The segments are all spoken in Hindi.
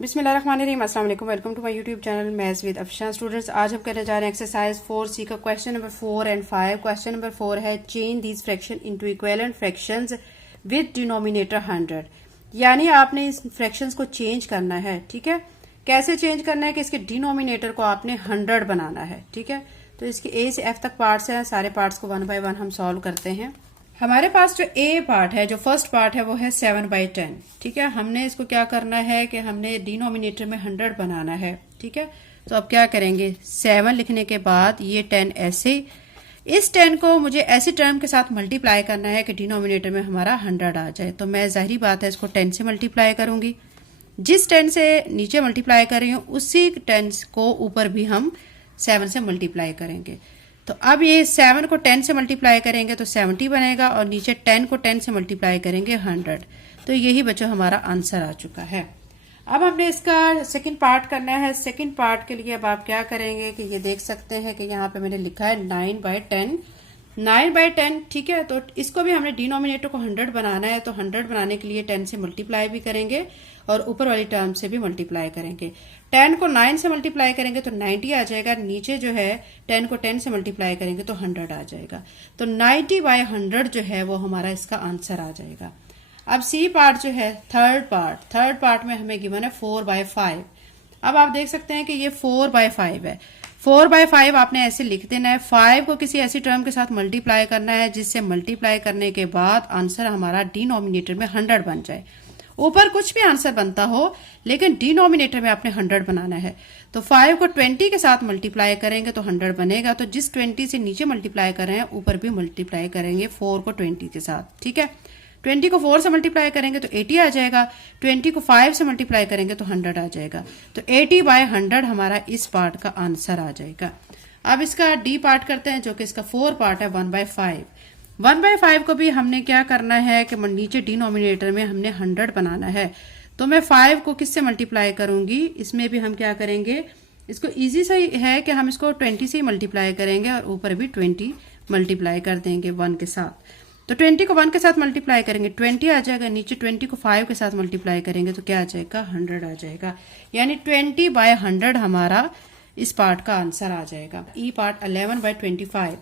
बिस्मिल्लाहिर्रहमानिर्रहीम, अस्सलाम वालेकुम। Welcome to my YouTube channel maths with Afshan. Students, आज हम करने जा रहे हैं एक्सरसाइज 4C का question number 4 and 5। Question number 4 है change these fraction into equivalent fractions with denominator 100। यानी आपने इस फ्रैक्शंस को चेंज करना है। ठीक है, कैसे चेंज करना है कि इसके डिनोमिनेटर को आपने 100 बनाना है। ठीक है, तो इसके ए से एफ तक पार्ट्स हैं, सारे पार्ट्स को 1 बाय 1 हम सॉल्व करते हैं। हमारे पास जो ए पार्ट है, जो फर्स्ट पार्ट है, वो है 7/10। ठीक है, हमने इसको क्या करना है कि हमने डिनोमिनेटर में 100 बनाना है। ठीक है, तो अब क्या करेंगे, 7 लिखने के बाद ये 10 ऐसे, इस 10 को मुझे ऐसी टर्म के साथ मल्टीप्लाई करना है कि डिनोमिनेटर में हमारा 100 आ जाए। तो मैं जाहिर बात है इसको 10 से मल्टीप्लाई करूंगी। जिस 10 से नीचे मल्टीप्लाई कर रही हूँ उसी 10 को ऊपर भी हम 7 से मल्टीप्लाई करेंगे। तो अब ये 7 को 10 से मल्टीप्लाई करेंगे तो 70 बनेगा, और नीचे 10 को 10 से मल्टीप्लाई करेंगे 100। तो यही बच्चों हमारा आंसर आ चुका है। अब हमने इसका सेकंड पार्ट करना है। सेकंड पार्ट के लिए अब आप क्या करेंगे कि ये देख सकते हैं कि यहाँ पे मैंने लिखा है 9/10। 9/10, ठीक है, तो इसको भी हमने डिनोमिनेटर को 100 बनाना है। तो 100 बनाने के लिए 10 से मल्टीप्लाई भी करेंगे और ऊपर वाली टर्म से भी मल्टीप्लाई करेंगे। 10 को 9 से मल्टीप्लाई करेंगे तो 90 आ जाएगा। नीचे जो है 10 को 10 से मल्टीप्लाई करेंगे तो 100 आ जाएगा। तो 90/100 जो है वो हमारा इसका आंसर आ जाएगा। अब सी पार्ट जो है, थर्ड पार्ट में हमें गिवन है 4/5। अब आप देख सकते हैं कि ये 4/5 है। 4/5 आपने ऐसे लिख देना है। 5 को किसी ऐसी टर्म के साथ मल्टीप्लाई करना है जिससे मल्टीप्लाई करने के बाद आंसर हमारा डिनोमिनेटर में 100 बन जाए। ऊपर कुछ भी आंसर बनता हो लेकिन डिनोमिनेटर में आपने 100 बनाना है। तो 5 को 20 के साथ मल्टीप्लाई करेंगे तो 100 बनेगा। तो जिस 20 से नीचे मल्टीप्लाई कर रहे हैं ऊपर भी मल्टीप्लाई करेंगे 4 को 20 के साथ। ठीक है, 20 को 4 से मल्टीप्लाई करेंगे तो 80 आ जाएगा। 20 को 5 से मल्टीप्लाई करेंगे तो 100 आ जाएगा। तो 80/100 हमारा इस पार्ट का आंसर आ जाएगा। अब इसका डी पार्ट करते हैं, जो कि इसका 4 पार्ट है, 1/5। 1/5 को भी हमने क्या करना है कि नीचे डिनोमिनेटर में हमने 100 बनाना है। तो मैं 5 को किससे मल्टीप्लाई करूंगी, इसमें भी हम क्या करेंगे, इसको इजी से है कि हम इसको 20 से ही मल्टीप्लाई करेंगे और ऊपर भी 20 मल्टीप्लाई कर देंगे 1 के साथ। तो 20 को 1 के साथ मल्टीप्लाई करेंगे 20 आ जाएगा। नीचे 20 को 5 के साथ मल्टीप्लाई करेंगे तो क्या आ जाएगा, 100 आ जाएगा। यानी 20/100 हमारा इस पार्ट का आंसर आ जाएगा। ई पार्ट 11/25।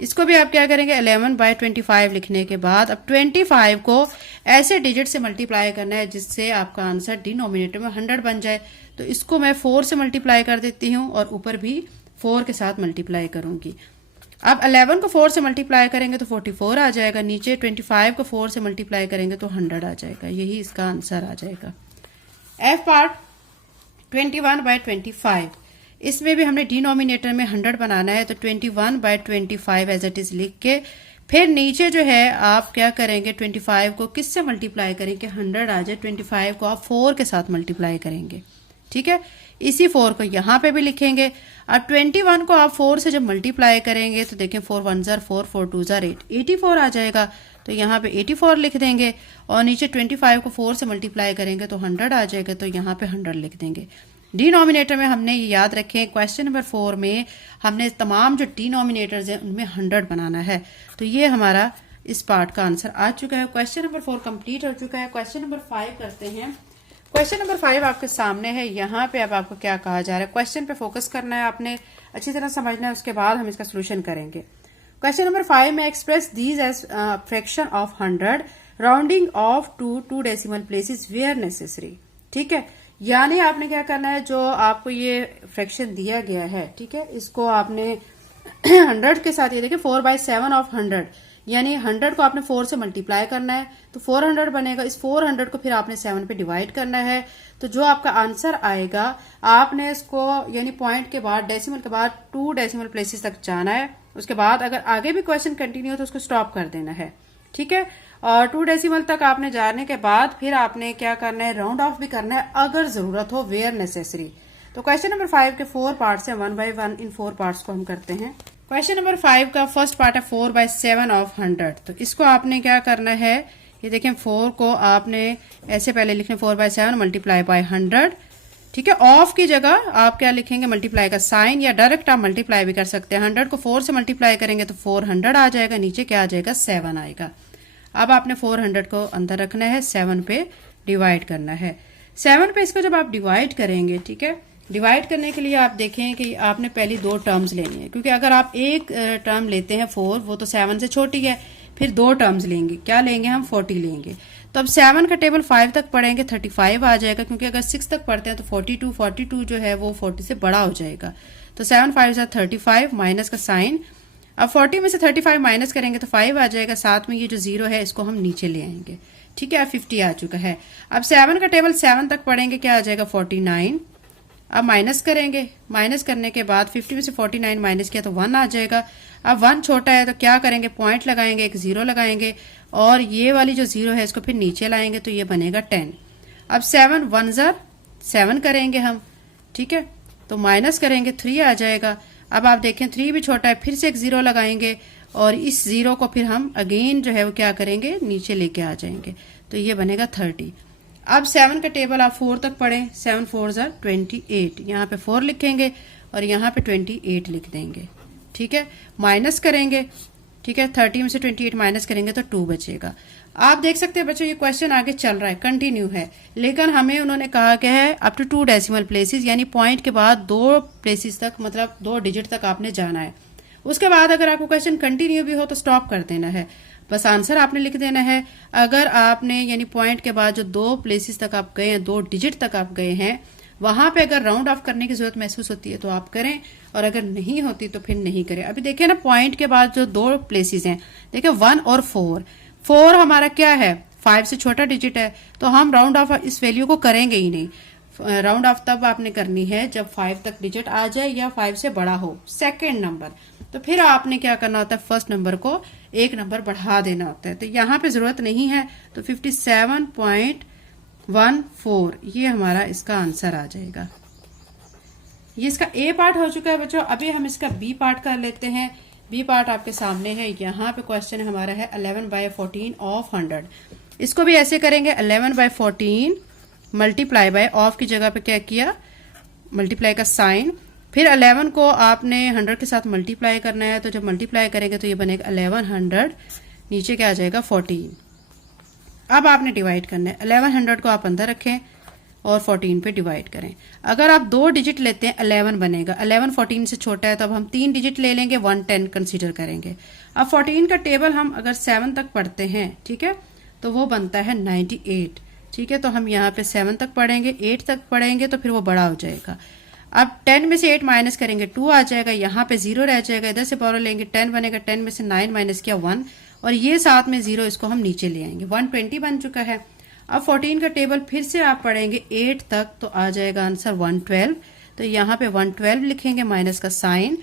इसको भी आप क्या करेंगे, 11/25 लिखने के बाद अब 25 को ऐसे डिजिट से मल्टीप्लाई करना है जिससे आपका आंसर डिनोमिनेटर में 100 बन जाए। तो इसको मैं 4 से मल्टीप्लाई कर देती हूँ और ऊपर भी 4 के साथ मल्टीप्लाई करूंगी। अब 11 को 4 से मल्टीप्लाई करेंगे तो 44 आ जाएगा। नीचे 25 को 4 से मल्टीप्लाई करेंगे तो 100 आ जाएगा। यही इसका आंसर आ जाएगा। F part 21/25। इसमें भी हमने डिनोमिनेटर में 100 बनाना है। तो 21/25 एज इट इज लिख के फिर नीचे जो है आप क्या करेंगे, 25 को किससे मल्टीप्लाई करेंगे, 100 आ जाए। 25 को आप 4 के साथ मल्टीप्लाई करेंगे। ठीक है, इसी 4 को यहाँ पे भी लिखेंगे। अब 21 को आप 4 से जब मल्टीप्लाई करेंगे तो देखें 4 1 जार 4, 4 2 जार 8, 84 आ जाएगा। तो यहाँ पे 84 लिख देंगे और नीचे 25 को 4 से मल्टीप्लाई करेंगे तो 100 आ जाएगा। तो यहाँ पे 100 लिख देंगे। डिनोमिनेटर में हमने ये याद रखें, क्वेश्चन नंबर 4 में हमने तमाम जो डिनोमिनेटर्स हैं उनमें 100 बनाना है। तो ये हमारा इस पार्ट का आंसर आ चुका है। क्वेश्चन नंबर 4 कंप्लीट हो चुका है। क्वेश्चन नंबर 5 करते हैं। क्वेश्चन नंबर 5 आपके सामने है। यहाँ पे अब आपको क्या कहा जा रहा है, क्वेश्चन पे फोकस करना है, आपने अच्छी तरह समझना है, उसके बाद हम इसका सोल्यूशन करेंगे। क्वेश्चन नंबर 5 में express these as fraction of 100 rounding off to 2 decimal places where necessary. ठीक है, यानी आपने क्या करना है, जो आपको ये फ्रैक्शन दिया गया है, ठीक है, इसको आपने 100 के साथ, ये देखिए 4/7 ऑफ 100, यानी 100 को आपने 4 से मल्टीप्लाई करना है तो 400 बनेगा। इस 400 को फिर आपने 7 पे डिवाइड करना है। तो जो आपका आंसर आएगा, आपने इसको यानी पॉइंट के बाद, डेसिमल के बाद 2 डेसिमल प्लेसेस तक जाना है। उसके बाद अगर आगे भी क्वेश्चन कंटिन्यू हो तो उसको स्टॉप कर देना है। ठीक है, और 2 डेसिमल तक आपने जाने के बाद फिर आपने क्या करना है, राउंड ऑफ भी करना है अगर जरूरत हो, वेयर नेसेसरी। तो क्वेश्चन नंबर 5 के 4 पार्ट्स हैं, 1 बाय 1 इन 4 पार्ट्स को हम करते हैं। क्वेश्चन नंबर 5 का फर्स्ट पार्ट है 4/7 ऑफ 100। तो इसको आपने क्या करना है, ये देखें 4 को आपने ऐसे पहले लिखना 4/7 मल्टीप्लाई बाय 100। ठीक है, ऑफ की जगह आप क्या लिखेंगे, मल्टीप्लाई का साइन, या डायरेक्ट आप मल्टीप्लाई भी कर सकते हैं। 100 को 4 से मल्टीप्लाई करेंगे तो 400 आ जाएगा। नीचे क्या आ जाएगा, 7 आएगा। अब आपने 400 को अंदर रखना है, 7 पे डिवाइड करना है। 7 पे इसको जब आप डिवाइड करेंगे, ठीक है, डिवाइड करने के लिए आप देखें कि आपने पहली दो टर्म्स लेनी है, क्योंकि अगर आप एक टर्म लेते हैं 4, वो तो 7 से छोटी है, फिर दो टर्म्स लेंगे, क्या लेंगे हम, 40 लेंगे। तो अब 7 का टेबल 5 तक पढ़ेंगे 35 आ जाएगा, क्योंकि अगर 6 तक पढ़ते हैं तो 42 जो है वो 40 से बड़ा हो जाएगा। तो 7 5 35 माइनस का साइन, अब 40 में से 35 माइनस करेंगे तो 5 आ जाएगा, साथ में ये जो 0 है इसको हम नीचे ले आएंगे, ठीक है। अब 50 आ चुका है। अब 7 का टेबल 7 तक पढ़ेंगे, क्या आ जाएगा 49। अब माइनस करेंगे, माइनस करने के बाद 50 में से 49 माइनस किया तो 1 आ जाएगा। अब 1 छोटा है तो क्या करेंगे, पॉइंट लगाएंगे, एक 0 लगाएंगे और ये वाली जो 0 है इसको फिर नीचे लाएंगे तो ये बनेगा 10। अब 7 1 ज़र 7 करेंगे हम, ठीक है, तो माइनस करेंगे 3 आ जाएगा। अब आप देखें 3 भी छोटा है, फिर से एक 0 लगाएंगे और इस 0 को फिर हम अगेन जो है वो क्या करेंगे, नीचे लेके आ जाएंगे, तो ये बनेगा 30। अब 7 का टेबल आप 4 तक पढ़ें, 7 4 ज़र 28, यहाँ पे 4 लिखेंगे और यहाँ पे 28 लिख देंगे, ठीक है, माइनस करेंगे, ठीक है, 30 में से 28 माइनस करेंगे तो 2 बचेगा। आप देख सकते हैं बच्चों ये क्वेश्चन आगे चल रहा है, कंटिन्यू है, लेकिन हमें उन्होंने कहा कि है अप टू 2 डेसिमल प्लेसेस, यानी पॉइंट के बाद 2 प्लेसेस तक, मतलब 2 डिजिट तक आपने जाना है। उसके बाद अगर आपको क्वेश्चन कंटिन्यू भी हो तो स्टॉप कर देना है, बस आंसर आपने लिख देना है। अगर आपने यानी पॉइंट के बाद जो 2 प्लेसेस तक आप गए हैं, 2 डिजिट तक आप गए हैं, वहां पे अगर राउंड ऑफ करने की जरूरत महसूस होती है तो आप करें, और अगर नहीं होती तो फिर नहीं करें। अभी देखिए ना, पॉइंट के बाद जो 2 प्लेसेस हैं, देखिए 1 और 4 हमारा क्या है, 5 से छोटा डिजिट है, तो हम राउंड ऑफ इस वैल्यू को करेंगे ही नहीं। राउंड ऑफ तब आपने करनी है जब 5 तक डिजिट आ जाए या 5 से बड़ा हो, सेकेंड नंबर, तो फिर आपने क्या करना होता है, फर्स्ट नंबर को 1 नंबर बढ़ा देना होता है। तो यहाँ पे जरूरत नहीं है, तो 57.14 ये हमारा इसका आंसर आ जाएगा। ये इसका ए पार्ट हो चुका है बच्चों। अभी हम इसका बी पार्ट कर लेते हैं। बी पार्ट आपके सामने है, यहाँ पे क्वेश्चन हमारा है 11/14 ऑफ 100। इसको भी ऐसे करेंगे, 11/14 मल्टीप्लाई बाय, ऑफ की जगह पे क्या किया, मल्टीप्लाई का साइन, फिर 11 को आपने 100 के साथ मल्टीप्लाई करना है, तो जब मल्टीप्लाई करेंगे तो ये बनेगा 1100, नीचे क्या आ जाएगा 14। अब आपने डिवाइड करना है, 1100 को आप अंदर रखें और 14 पे डिवाइड करें। अगर आप 2 डिजिट लेते हैं 11 बनेगा, 11 14 से छोटा है तो अब हम 3 डिजिट ले लेंगे, 110 कंसीडर करेंगे। अब 14 का टेबल हम अगर 7 तक पढ़ते हैं, ठीक है, तो वो बनता है 98, ठीक है, तो हम यहाँ पे 7 तक पढ़ेंगे, 8 तक पढ़ेंगे तो फिर वो बड़ा हो जाएगा। अब 10 में से 8 माइनस करेंगे 2 आ जाएगा, यहाँ पे 0 रह जाएगा, इधर से पावर लेंगे 10 बनेगा, 10 में से 9 माइनस किया 1 और ये साथ में 0, इसको हम नीचे ले आएंगे, 120 बन चुका है। अब 14 का टेबल फिर से आप पढ़ेंगे 8 तक, तो आ जाएगा आंसर 112, तो यहाँ पे 112 लिखेंगे, माइनस का साइन,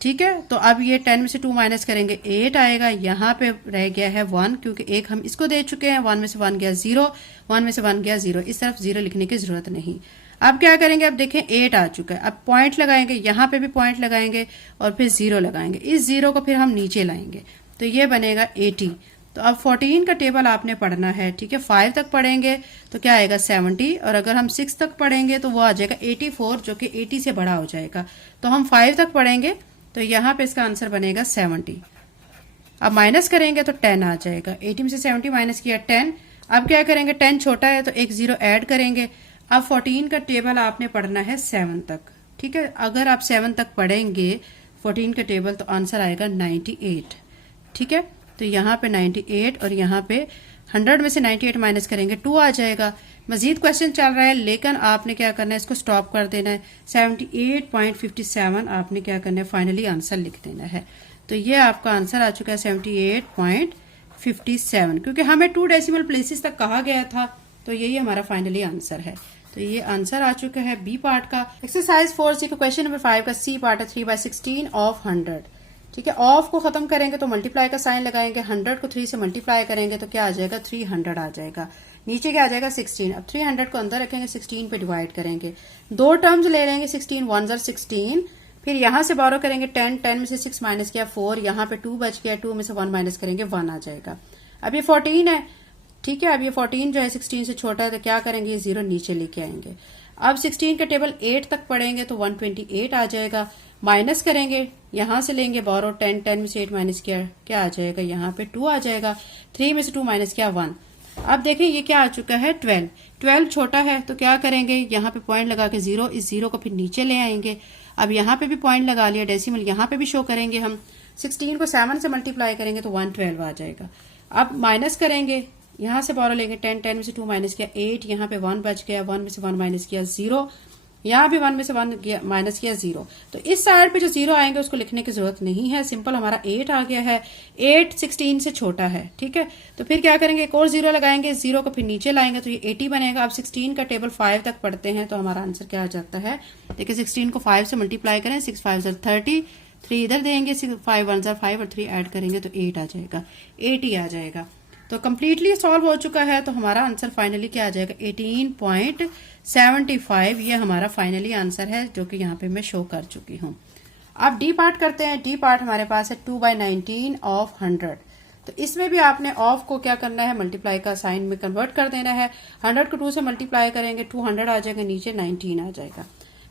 ठीक है। तो अब ये 10 में से 2 माइनस करेंगे 8 आएगा, यहाँ पे रह गया है 1, क्योंकि 1 हम इसको दे चुके हैं, 1 में से 1 गया 0, 1 में से 1 गया 0, इस तरफ 0 लिखने की जरूरत नहीं। अब क्या करेंगे, अब देखें 8 आ चुका है, अब पॉइंट लगाएंगे, यहाँ पे भी पॉइंट लगाएंगे और फिर 0 लगाएंगे, इस 0 को फिर हम नीचे लाएंगे, तो ये बनेगा 80। तो अब 14 का टेबल आपने पढ़ना है, ठीक है, 5 तक पढ़ेंगे तो क्या आएगा 70, और अगर हम 6 तक पढ़ेंगे तो वो आ जाएगा 84, जो कि 80 से बड़ा हो जाएगा। तो हम 5 तक पढ़ेंगे तो यहाँ पे इसका आंसर बनेगा 70। अब माइनस करेंगे तो 10 आ जाएगा, 80 में से 70 माइनस किया 10। अब क्या करेंगे, 10 छोटा है तो एक 0 ऐड करेंगे। अब 14 का टेबल आपने पढ़ना है 7 तक, ठीक है, अगर आप 7 तक पढ़ेंगे 14 का टेबल तो आंसर आएगा 98, ठीक है। तो यहाँ पे 98 और यहाँ पे 100 में से 98 माइनस करेंगे 2 आ जाएगा। मजीद क्वेश्चन चल रहा है, लेकिन आपने क्या करना है, इसको स्टॉप कर देना है, 78.57 आपने क्या करना है, फाइनली आंसर लिख देना है। तो ये आपका आंसर आ चुका है 78.57, क्योंकि हमें 2 डेसिमल प्लेसेस तक कहा गया था, तो यही हमारा फाइनली आंसर है। तो ये आंसर आ चुका है बी पार्ट का। एक्सरसाइज 4C का क्वेश्चन नंबर 5 का सी पार्ट है 3/16 ऑफ 100, ठीक है। ऑफ को खत्म करेंगे तो मल्टीप्लाई का साइन लगाएंगे, 100 को 3 से मल्टीप्लाई करेंगे तो क्या आ जाएगा 300 आ जाएगा, नीचे क्या आ जाएगा 16। अब 300 को अंदर रखेंगे, 16 पे डिवाइड करेंगे, 2 टर्म्स ले लेंगे, 16 1 ज़र 16, फिर यहाँ से बोरो करेंगे 10, 10 में से 6 माइनस किया 4, यहाँ पे 2 बच गया, 2 में से 1 माइनस करेंगे 1 आ जाएगा। अब ये 14 है, ठीक है, अब ये 14 जो है 16 से छोटा है तो क्या करेंगे, ये 0 नीचे लेके आएंगे। अब 16 का टेबल 8 तक पढ़ेंगे तो 128 आ जाएगा, माइनस करेंगे, यहां से लेंगे बोरो 10, 10 में से 8 माइनस किया क्या आ जाएगा, यहाँ पे 2 आ जाएगा, 3 में से 2 माइनस किया 1। अब देखें ये क्या आ चुका है 12, 12 छोटा है तो क्या करेंगे, यहाँ पे पॉइंट लगा के 0, इस 0 को फिर नीचे ले आएंगे। अब यहाँ पे भी पॉइंट लगा लिया, डेसिमल यहाँ पे भी शो करेंगे हम। 16 को 7 से मल्टीप्लाई करेंगे तो 112 आ जाएगा। अब माइनस करेंगे, यहाँ से बोरो लेंगे 10, 10 में से 2 माइनस किया 8, यहाँ पे 1 बच गया, 1 में से 1 माइनस किया 0, यहाँ भी 1 में से 1 माइनस किया 0। तो इस साइड पे जो 0 आएंगे उसको लिखने की जरूरत नहीं है, सिंपल हमारा 8 आ गया है। 8 16 से छोटा है, ठीक है। तो फिर क्या करेंगे, एक और 0 लगाएंगे, 0 को फिर नीचे लाएंगे तो ये 80 बनेगा। अब 16 का टेबल 5 तक पढ़ते हैं तो हमारा आंसर क्या आ जाता है। देखिए 16 को 5 से मल्टीप्लाई करें, 6 5 30, 3 इधर देंगे, 5 1 5 और 3 ऐड करेंगे तो 8 आ जाएगा, 80 आ जाएगा। तो कंप्लीटली सॉल्व हो चुका है। तो हमारा आंसर फाइनली क्या आ जाएगा, 18.75। ये हमारा फाइनली आंसर है जो कि यहाँ पे मैं शो कर चुकी हूँ। अब डी पार्ट करते हैं। डी पार्ट हमारे पास है 2/19 ऑफ 100। तो इसमें भी आपने ऑफ को क्या करना है, मल्टीप्लाई का साइन में कन्वर्ट कर देना है। 100 को 2 से मल्टीप्लाई करेंगे, 200 आ जाएगा, नीचे 19 आ जाएगा।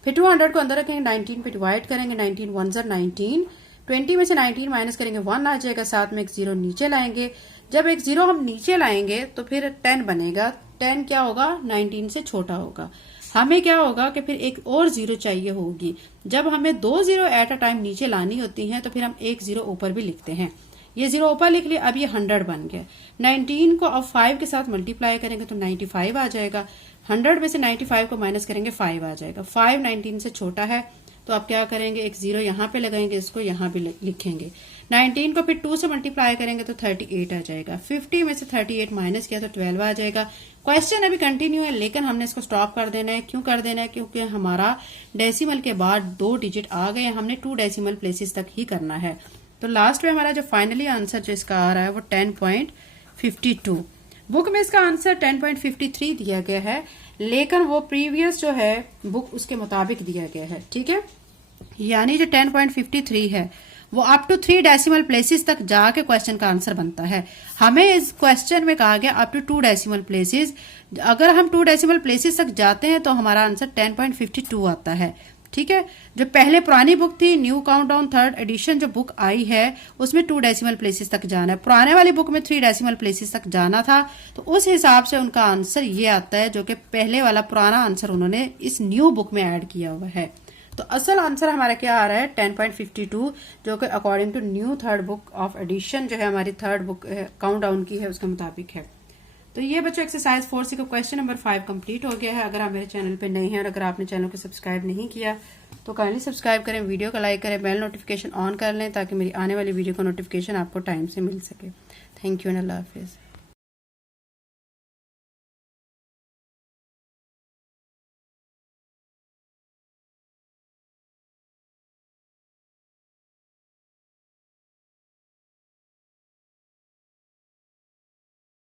फिर 200 को अंदर रखेंगे, 19 पे डिवाइड करेंगे, 19 1 19, 20 में से 19 माइनस करेंगे 1 आ जाएगा, साथ में एक 0 नीचे लाएंगे। जब एक 0 हम नीचे लाएंगे तो फिर 10 बनेगा। 10 क्या होगा, 19 से छोटा होगा। हमें क्या होगा कि फिर एक और 0 चाहिए होगी। जब हमें 2 0 एट अ टाइम नीचे लानी होती हैं तो फिर हम एक 0 ऊपर भी लिखते हैं। ये 0 ऊपर लिख लिया, अब ये 100 बन गया। 19 को अब 5 के साथ मल्टीप्लाई करेंगे तो 95 आ जाएगा। 100 में से 95 को माइनस करेंगे 5 आ जाएगा। 5 19 से छोटा है तो आप क्या करेंगे, एक 0 यहाँ पे लगाएंगे, इसको यहाँ भी लिखेंगे। 19 को फिर 2 से मल्टीप्लाई करेंगे तो 38 आ जाएगा। 50 में से 38 माइनस किया तो 12 आ जाएगा। क्वेश्चन अभी कंटिन्यू है लेकिन हमने इसको स्टॉप कर देना है। क्यों कर देना है, क्योंकि हमारा डेसिमल के बाद 2 डिजिट आ गए, हमने 2 डेसिमल प्लेसेस तक ही करना है। तो लास्ट में हमारा जो फाइनली आंसर जो इसका आ रहा है वो 10.52। बुक में इसका आंसर 10.53 दिया गया है, लेकिन वो प्रीवियस जो है बुक उसके मुताबिक दिया गया है, ठीक है। यानी जो 10.53 है वो अप टू 3 डेसिमल प्लेसेस तक जाके क्वेश्चन का आंसर बनता है। हमें इस क्वेश्चन में कहा गया अप टू 2 डेसिमल प्लेसेस। अगर हम 2 डेसिमल प्लेसेस तक जाते हैं तो हमारा आंसर 10.52 आता है, ठीक है। जो पहले पुरानी बुक थी न्यू काउंटडाउन 3rd एडिशन जो बुक आई है उसमें 2 डेसिमल प्लेसेस तक जाना है। पुराने वाली बुक में 3 डेसिमल प्लेसेस तक जाना था, तो उस हिसाब से उनका आंसर ये आता है जो कि पहले वाला पुराना आंसर उन्होंने इस न्यू बुक में ऐड किया हुआ है। तो असल आंसर हमारा क्या आ रहा है 10.52, जो कि according to new 3rd book of edition जो है हमारी 3rd बुक काउंटडाउन की है उसके मुताबिक है। तो ये बच्चों एक्सरसाइज 4C का क्वेश्चन नंबर 5 कंप्लीट हो गया है। अगर आप मेरे चैनल पे नए हैं और अगर आपने चैनल को सब्सक्राइब नहीं किया तो काइंडली सब्सक्राइब करें, वीडियो को लाइक करें, बेल नोटिफिकेशन ऑन कर लें ताकि मेरी आने वाली वीडियो का नोटिफिकेशन आपको टाइम से मिल सके। Thank you and Allah Hafiz.